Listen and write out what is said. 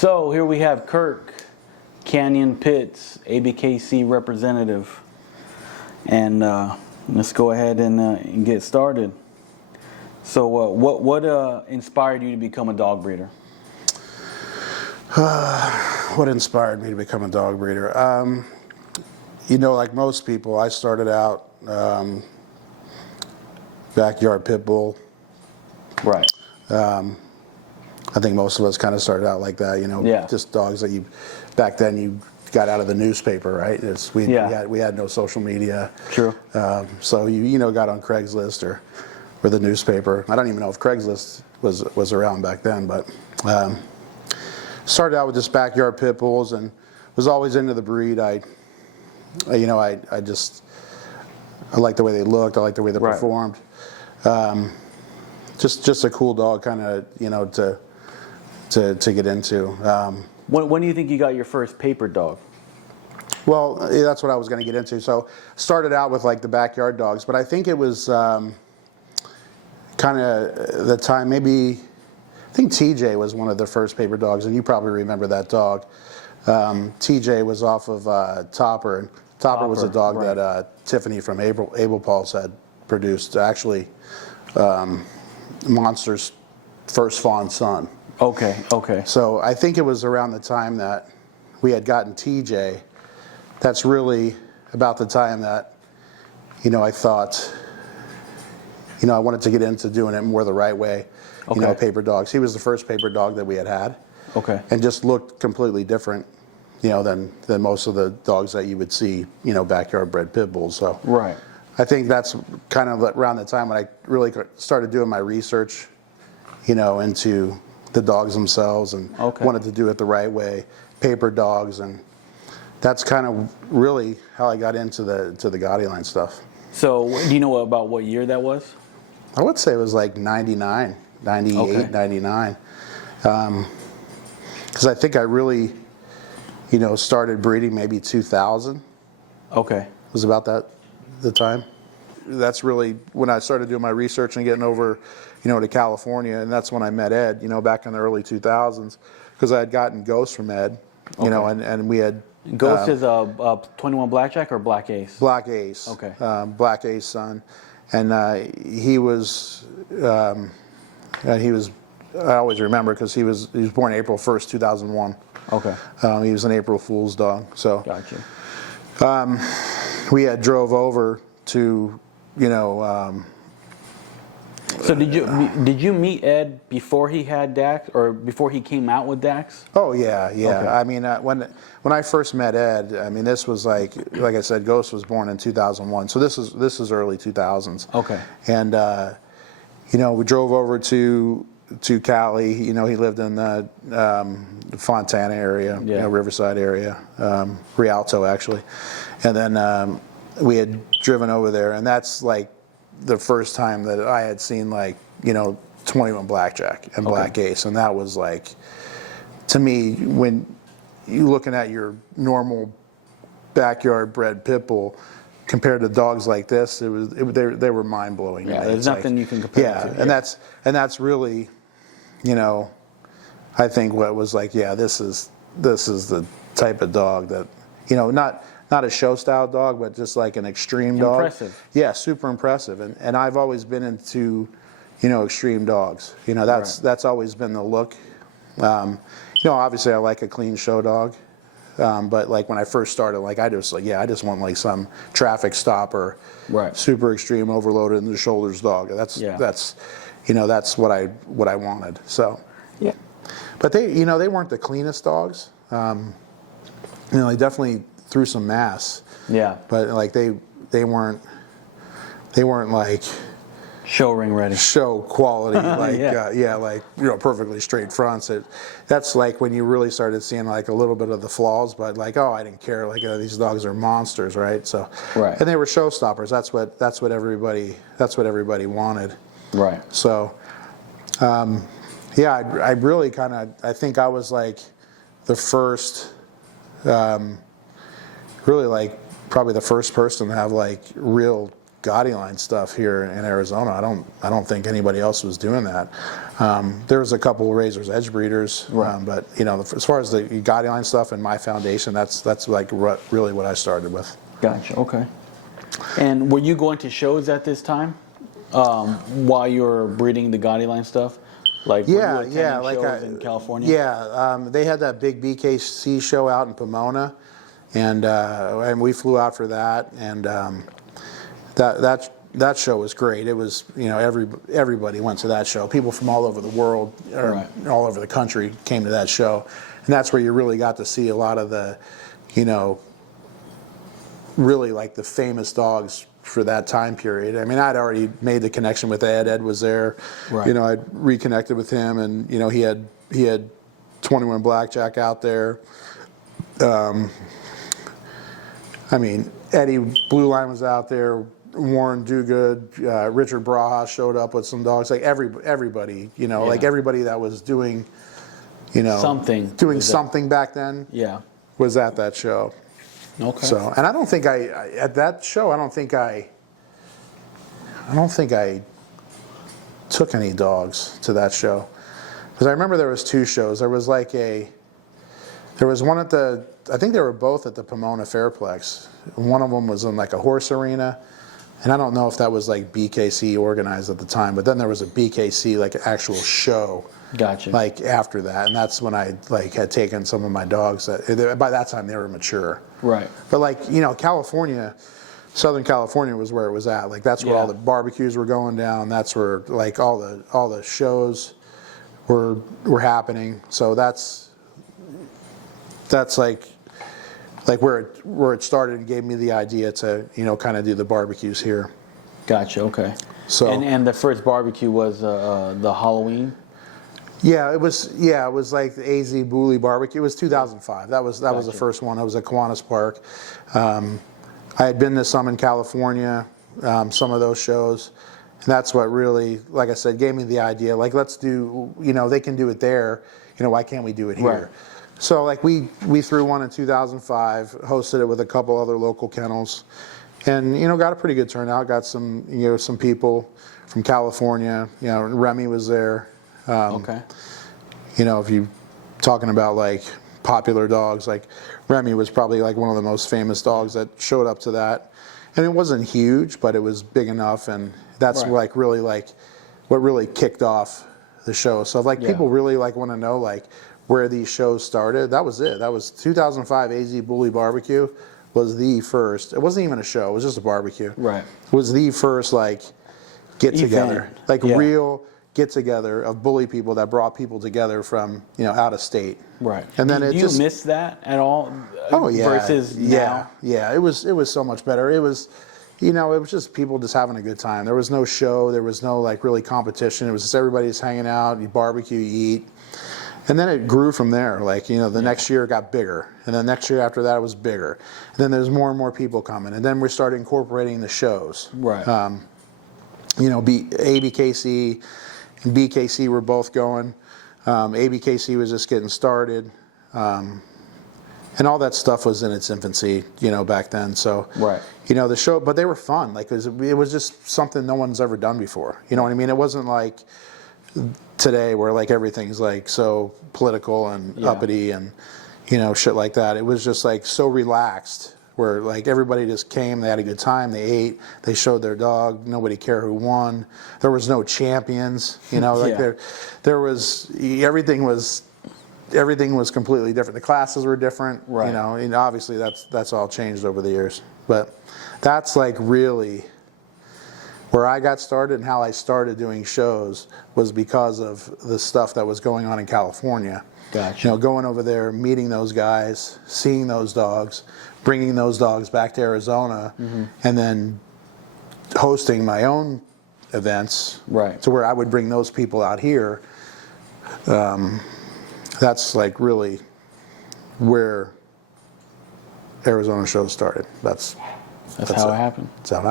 So here we have Kirk, Canyon Pits, ABKC representative. And let's go ahead and get started. So what inspired you to become a dog breeder? What inspired me to become a dog breeder? Like most people, I started out backyard pit bull. Right. I think most of us kind of started out like that, Yeah. just dogs that back then you got out of the newspaper, right? We had no social media. True. So you got on Craigslist or the newspaper. I don't even know if Craigslist was around back then, but started out with just backyard pit bulls and was always into the breed. I liked the way they looked. I liked the way they performed. Just a cool dog, kind of, to get into. When do you think you got your first paper dog? Well, that's what I was going to get into. So started out with like the backyard dogs, but I think it was kind of the time, maybe, I think TJ was one of the first paper dogs, and you probably remember that dog. TJ was off of Topper, and Topper was a dog that Tiffany from Able Pulse had produced, actually Monster's first fawn son. Okay. So I think it was around the time that we had gotten TJ. That's really about the time that, I thought, I wanted to get into doing it more the right way. Okay. Paper dogs. He was the first paper dog that we had. Okay. And just looked completely different, than most of the dogs that you would see, backyard bred pit bulls. So Right. I think that's kind of around the time when I really started doing my research, into the dogs themselves and wanted to do it the right way, paper dogs, and that's kind of really how I got into the Gotti line stuff. So do you know about what year that was? I would say it was like 99, 98, 99. Because I think I really, started breeding maybe 2000. Okay. Was about the time. That's really when I started doing my research and getting over, to California, and that's when I met Ed, back in the early 2000s, because I had gotten Ghost from Ed, and we had... Ghost is a 21 Blackjack or Black Ace? Black Ace. Okay. Black Ace son. And he was, I always remember because he was born April 1st, 2001. Okay. He was an April Fool's dog. So Gotcha. We had drove over to, So did you meet Ed before he had Dax or before he came out with Dax? Oh yeah. Okay. I mean, when I first met Ed, I mean, this was like I said, Ghost was born in 2001, so this is early 2000s. Okay. And we drove over to Cali. He lived in the Fontana area, Riverside area, Rialto actually, and then we had driven over there, and that's like the first time that I had seen 21 Blackjack and Black Ace, and that was like, to me, when you looking at your normal backyard bred pit bull compared to dogs like this, they were mind blowing. Yeah, there's nothing you can compare it to. Yeah, and that's really, I think what was like, this is the type of dog that, not a show style dog, but just like an extreme dog. Impressive. Yeah, super impressive. And I've always been into, extreme dogs. That's always been the look. Obviously I like a clean show dog. But like when I first started, I just want like some traffic stopper, super extreme, overloaded in the shoulders dog. That's what I wanted. So, yeah. But they weren't the cleanest dogs. They definitely threw some mass. Yeah. But like they weren't like show ring ready. Show quality, perfectly straight fronts. That's like when you really started seeing like a little bit of the flaws, but I didn't care. These dogs are monsters, right? So, and they were show stoppers. That's what everybody wanted. Right. So, I really I think I was like the first, really probably the first person to have real gaudy line stuff here in Arizona. I don't think anybody else was doing that. There was a couple of Razor's Edge breeders, Right. but as far as the gaudy line stuff and my foundation, that's like really what I started with. Gotcha. Okay. And were you going to shows at this time while you were breeding the gaudy line stuff? Like were you attending shows in California? Yeah, they had that big BKC show out in Pomona, and we flew out for that, and that show was great. It was everybody went to that show. People from all over the world, or Right. all over the country, came to that show, and that's where you really got to see a lot of the, really like the famous dogs for that time period. I mean, I'd already made the connection with Ed. Ed was there. Right. I'd reconnected with him, and he had 21 Blackjack out there. I mean, Eddie Blue Line was out there. Warren Dugood, Richard Braha showed up with some dogs. Like everybody, like everybody that was doing, something back then. Yeah. Was at that show. Okay. So, and I don't think at that show, I don't think I took any dogs to that show, because I remember there was two shows. There was one at I think they were both at the Pomona Fairplex. One of them was in like a horse arena, and I don't know if that was like BKC organized at the time, but then there was a BKC like actual show. Gotcha. Like after that, and that's when I had taken some of my dogs. By that time they were mature. Right. But California, Southern California was where it was at. Like that's where all the barbecues were going down. That's where like all the shows were happening. So that's like where it started and gave me the idea to kind of do the barbecues here. Gotcha. Okay. So and the first barbecue was the Halloween. Yeah, it was like the AZ Booley barbecue. It was 2005. That was the first one. It was at Kiwanis Park. I had been to some in California, some of those shows. And that's what really, like I said, gave me the idea. Like, let's do, they can do it there. Why can't we do it here? Right. So like we threw one in 2005, hosted it with a couple other local kennels, and got a pretty good turnout. Got some some people from California. Remy was there. Okay. If you're talking about like popular dogs, like Remy was probably like one of the most famous dogs that showed up to that, and it wasn't huge, but it was big enough, and that's like really like what really kicked off the show. So like people really like want to know like where these shows started. That was it. That was 2005 AZ Bully Barbecue was the first. It wasn't even a show. It was just a barbecue. Right. It was the first like get together, like real get together of bully people that brought people together from out of state. Right. And then do you miss that at all? Oh yeah. Versus now. Yeah. It was so much better. It was, it was just people just having a good time. There was no show. There was no like really competition. It was just everybody just hanging out. You barbecue, you eat. And then it grew from there. Like, the next year it got bigger. And then next year after that it was bigger. And then there's more and more people coming. And then we started incorporating the shows. Right. ABKC and BKC were both going. ABKC was just getting started. And all that stuff was in its infancy, back then. So, the show, but they were fun. Like, it was just something no one's ever done before. You know what I mean? It wasn't like today where like everything's like so political and uppity and, shit like that. It was just like so relaxed where like everybody just came, they had a good time, they ate, they showed their dog, nobody cared who won. There was no champions, like there was, everything was completely different. The classes were different, and obviously that's all changed over the years. But that's like really where I got started and how I started doing shows was because of the stuff that was going on in California. Gotcha. Going over there, meeting those guys, seeing those dogs, bringing those dogs back to Arizona, and then hosting my own events to where I would bring those people out here. That's like really where Arizona shows started. That's how it happened. That's how it happened.